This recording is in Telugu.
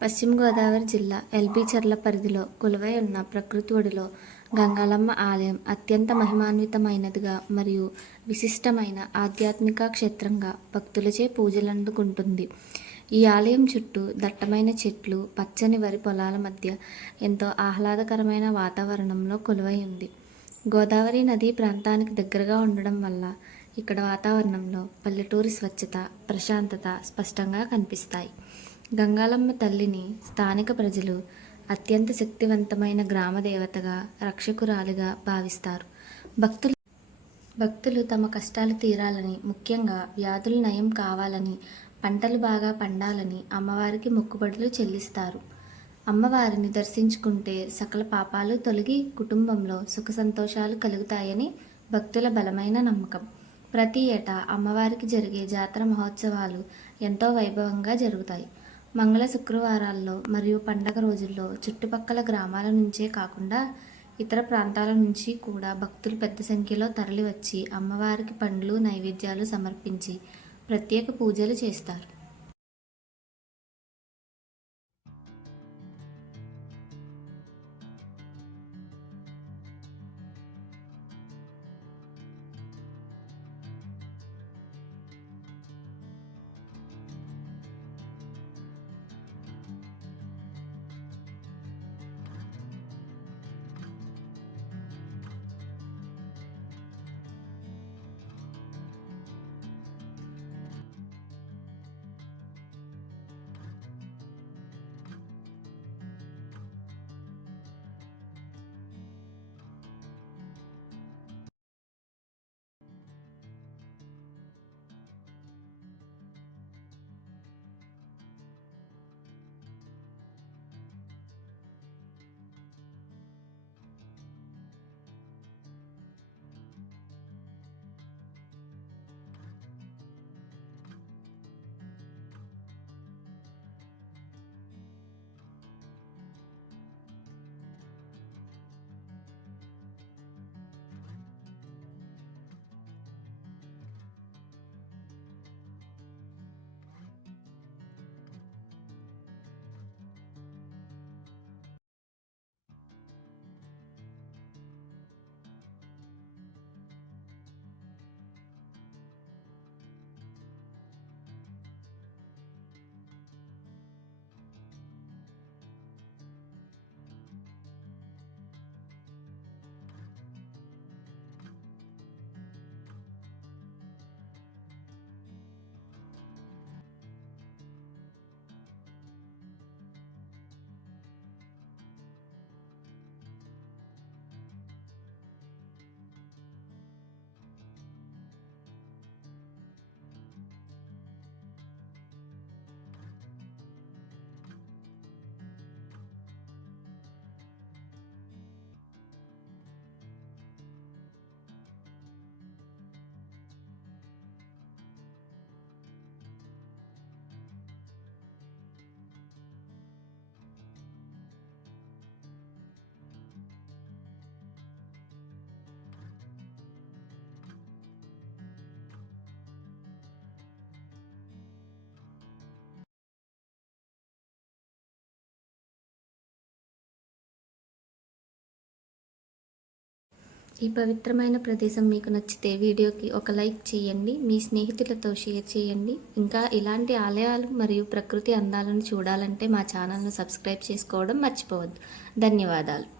పశ్చిమ గోదావరి జిల్లా ఎల్బీ చర్ల పరిధిలో కొలువై ఉన్న ప్రకృతి ఒడిలో గంగాలమ్మ ఆలయం అత్యంత మహిమాన్వితమైనదిగా మరియు విశిష్టమైన ఆధ్యాత్మిక క్షేత్రంగా భక్తులచే పూజలందుకుంటుంది. ఈ ఆలయం చుట్టూ దట్టమైన చెట్లు, పచ్చని వరి పొలాల మధ్య ఎంతో ఆహ్లాదకరమైన వాతావరణంలో కొలువై ఉంది. గోదావరి నదీ ప్రాంతానికి దగ్గరగా ఉండడం వల్ల ఇక్కడ వాతావరణంలో పల్లెటూరి స్వచ్ఛత, ప్రశాంతత స్పష్టంగా కనిపిస్తాయి. గంగాలమ్మ తల్లిని స్థానిక ప్రజలు అత్యంత శక్తివంతమైన గ్రామ దేవతగా, రక్షకురాలిగా భావిస్తారు. భక్తులు తమ కష్టాలు తీరాలని, ముఖ్యంగా వ్యాధులు నయం కావాలని, పంటలు బాగా పండాలని అమ్మవారికి మొక్కుబడులు చెల్లిస్తారు. అమ్మవారిని దర్శించుకుంటే సకల పాపాలు తొలగి కుటుంబంలో సుఖ సంతోషాలు కలుగుతాయని భక్తుల బలమైన నమ్మకం. ప్రతి ఏటా అమ్మవారికి జరిగే జాతర మహోత్సవాలు ఎంతో వైభవంగా జరుగుతాయి. మంగళ శుక్రవారాల్లో మరియు పండగ రోజుల్లో చుట్టుపక్కల గ్రామాల నుంచే కాకుండా ఇతర ప్రాంతాల నుంచి కూడా భక్తులు పెద్ద సంఖ్యలో తరలివచ్చి అమ్మవారికి పండ్లు, నైవేద్యాలు సమర్పించి ప్రత్యేక పూజలు చేస్తారు. ఈ పవిత్రమైన ప్రదేశం మీకు నచ్చితే వీడియోకి ఒక లైక్ చేయండి, మీ స్నేహితులతో షేర్ చేయండి. ఇంకా ఇలాంటి ఆలయాలు మరియు ప్రకృతి అందాలను చూడాలంటే మా ఛానల్ను సబ్స్క్రైబ్ చేసుకోవడం మర్చిపోవద్దు. ధన్యవాదాలు.